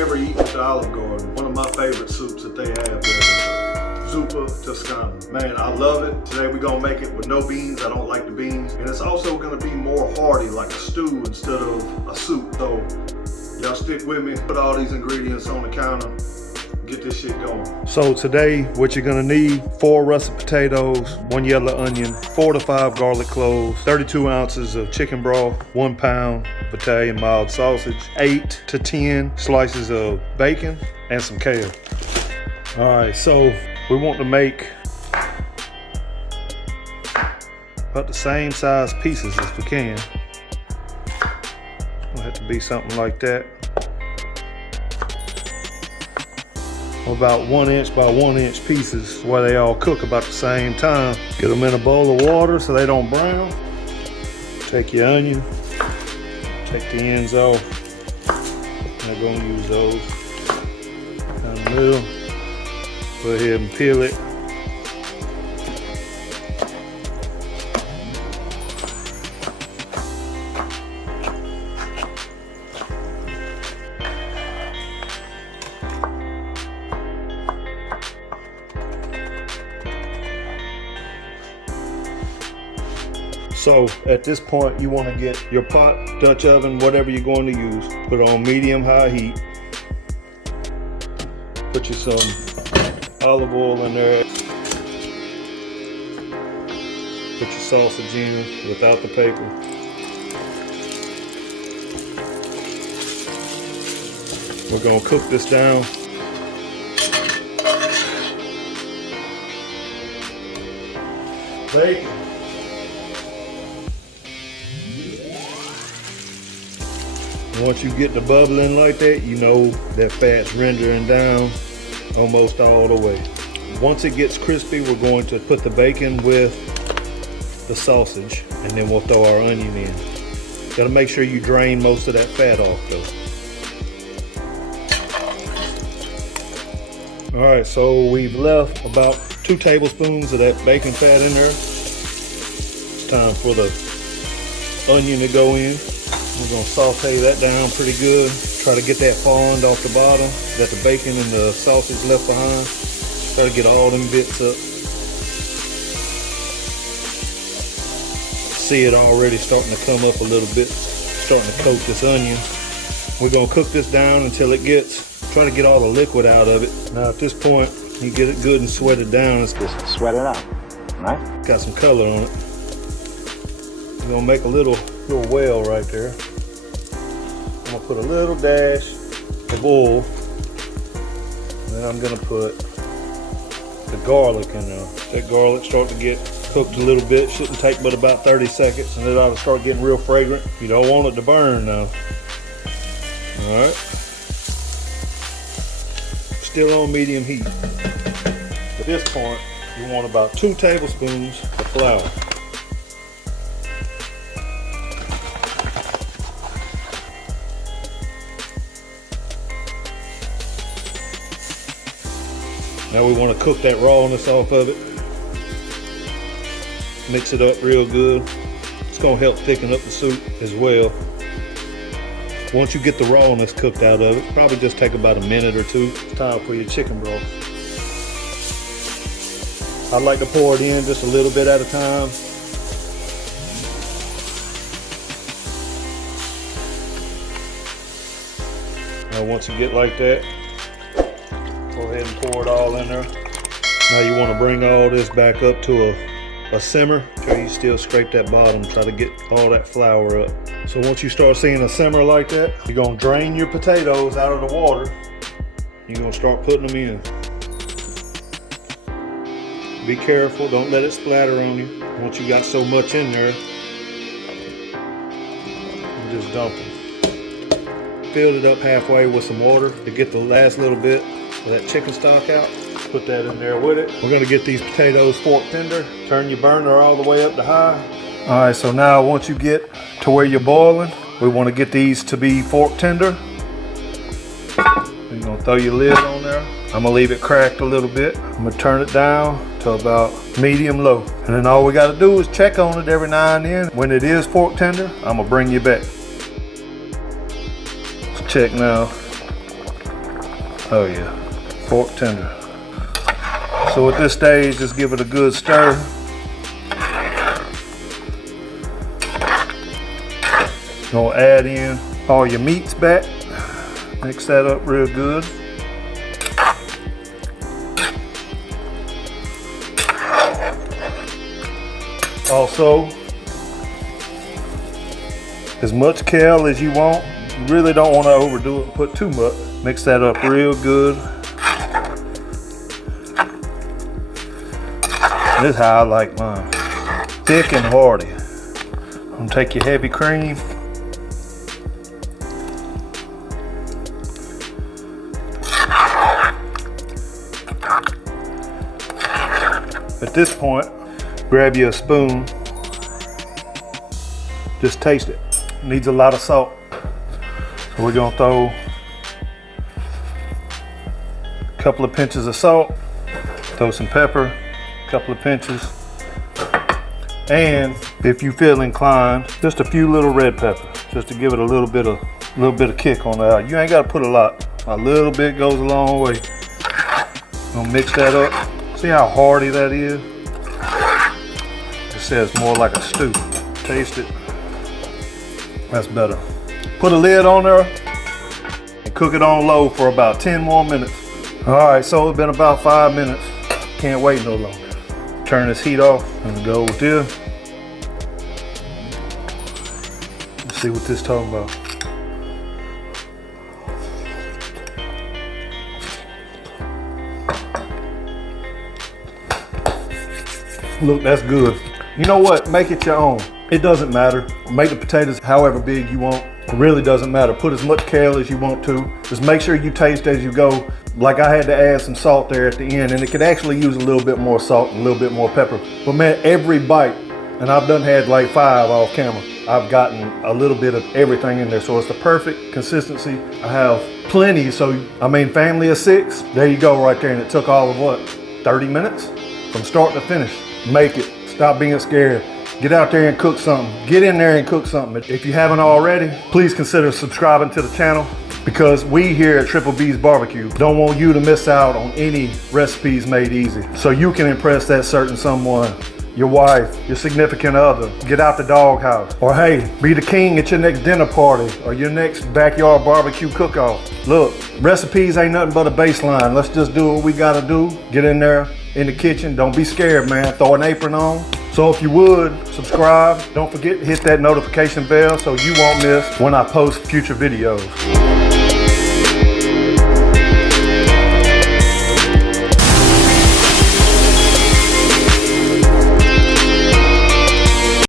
ever eaten at the Olive Garden, one of my favorite soups that they have there is Zuppa Toscana. Man, I love it. Today we're gonna make it with no beans. I don't like the beans. And it's also gonna be more hearty, like a stew instead of a soup. So y'all stick with me. Put all these ingredients on the counter. Get this shit going. So today, what you're gonna need: 4 russet potatoes, 1 yellow onion, 4 to 5 garlic cloves, 32 ounces of chicken broth, 1 pound of Italian mild sausage, 8 to 10 slices of bacon, and some kale. All right, so we want to make about the same size pieces as we can. It'll have to be something like that. About 1 inch by 1 inch pieces where they all cook about the same time. Get them in a bowl of water so they don't brown. Take your onion, take the ends off. I'm gonna use those down the middle. Go ahead and peel it. So at this point, you want to get your pot, Dutch oven, whatever you're going to use. Put it on medium-high heat. Put you some olive oil in there. Put your sausage in without the paper. We're going to cook this down. Bacon. Once you get the bubbling like that, you know that fat's rendering down almost all the way. Once it gets crispy, we're going to put the bacon with the sausage, and then we'll throw our onion in. Gotta make sure you drain most of that fat off though. All right, so we've left about 2 tablespoons of that bacon fat in there. It's time for the onion to go in. We're gonna saute that down pretty good. Try to get that fond off the bottom that the bacon and the sausage left behind. Try to get all them bits up. See it already starting to come up a little bit, starting to coat this onion. We're gonna cook this down until it try to get all the liquid out of it. Now at this point, you get it good and sweated down. It's just sweat it out, right? Got some color on it. We're gonna make a little well right there. I'm gonna put a little dash of oil, and then I'm gonna put the garlic in there. That garlic start to get cooked a little bit. Shouldn't take but about 30 seconds, and it ought to start getting real fragrant. You don't want it to burn now. All right. Still on medium heat. At this point, you want about 2 tablespoons of flour. Now we want to cook that rawness off of it. Mix it up real good. It's going to help thicken up the soup as well. Once you get the rawness cooked out of it, probably just take about a minute or 2. It's time for your chicken broth. I like to pour it in just a little bit at a time. Now once you get like that, go ahead and pour it all in there. Now you want to bring all this back up to a simmer. Try you still scrape that bottom, try to get all that flour up. So once you start seeing a simmer like that, you're going to drain your potatoes out of the water. You're going to start putting them in. Be careful, don't let it splatter on you. Once you got so much in there, you just dump them. Filled it up halfway with some water to get the last little bit of that chicken stock out. Put that in there with it. We're gonna get these potatoes fork tender. Turn your burner all the way up to high. All right, so now once you get to where you're boiling, we want to get these to be fork tender. You're gonna throw your lid on there. I'm gonna leave it cracked a little bit. I'm gonna turn it down to about medium low. And then all we gotta do is check on it every now and then. When it is fork tender, I'm gonna bring you back. Let's check now. Oh yeah, fork tender. So at this stage, just give it a good stir. Gonna add in all your meats back. Mix that up real good. Also, as much kale as you want. You really don't want to overdo it and put too much. Mix that up real good. This is how I like mine. Thick and hearty. I'm gonna take your heavy cream. At this point, grab you a spoon. Just taste it. It needs a lot of salt. So we're gonna throw a couple of pinches of salt, throw some pepper, a couple of pinches, and if you feel inclined, just a few little red peppers, just to give it a little bit of kick on that. You ain't gotta put a lot. A little bit goes a long way. Gonna mix that up. See how hearty that is? It says more like a stew. Taste it. That's better. Put a lid on there and cook it on low for about 10 more minutes. All right, so it's been about 5 minutes. Can't wait no longer. Turn this heat off and go with this. Let's see what this is talking about. Look, that's good. You know what? Make it your own. It doesn't matter. Make the potatoes however big you want. It really doesn't matter. Put as much kale as you want to. Just make sure you taste as you go. Like I had to add some salt there at the end, and it could actually use a little bit more salt and a little bit more pepper. But man, every bite, and I've done had like 5 off camera, I've gotten a little bit of everything in there. So it's the perfect consistency. I have plenty, so I mean, family of 6, there you go right there. And it took all of what, 30 minutes? From start to finish. Make it. Stop being scared. Get out there and cook something. Get in there and cook something. If you haven't already, please consider subscribing to the channel, because we here at Triple B's Barbecue don't want you to miss out on any recipes made easy, so you can impress that certain someone, your wife, your significant other. Get out the doghouse. Or hey, be the king at your next dinner party or your next backyard barbecue cook-off. Look, recipes ain't nothing but a baseline. Let's just do what we gotta do. Get in there in the kitchen. Don't be scared, man. Throw an apron on. So if you would, subscribe. Don't forget to hit that notification bell so you won't miss when I post future videos.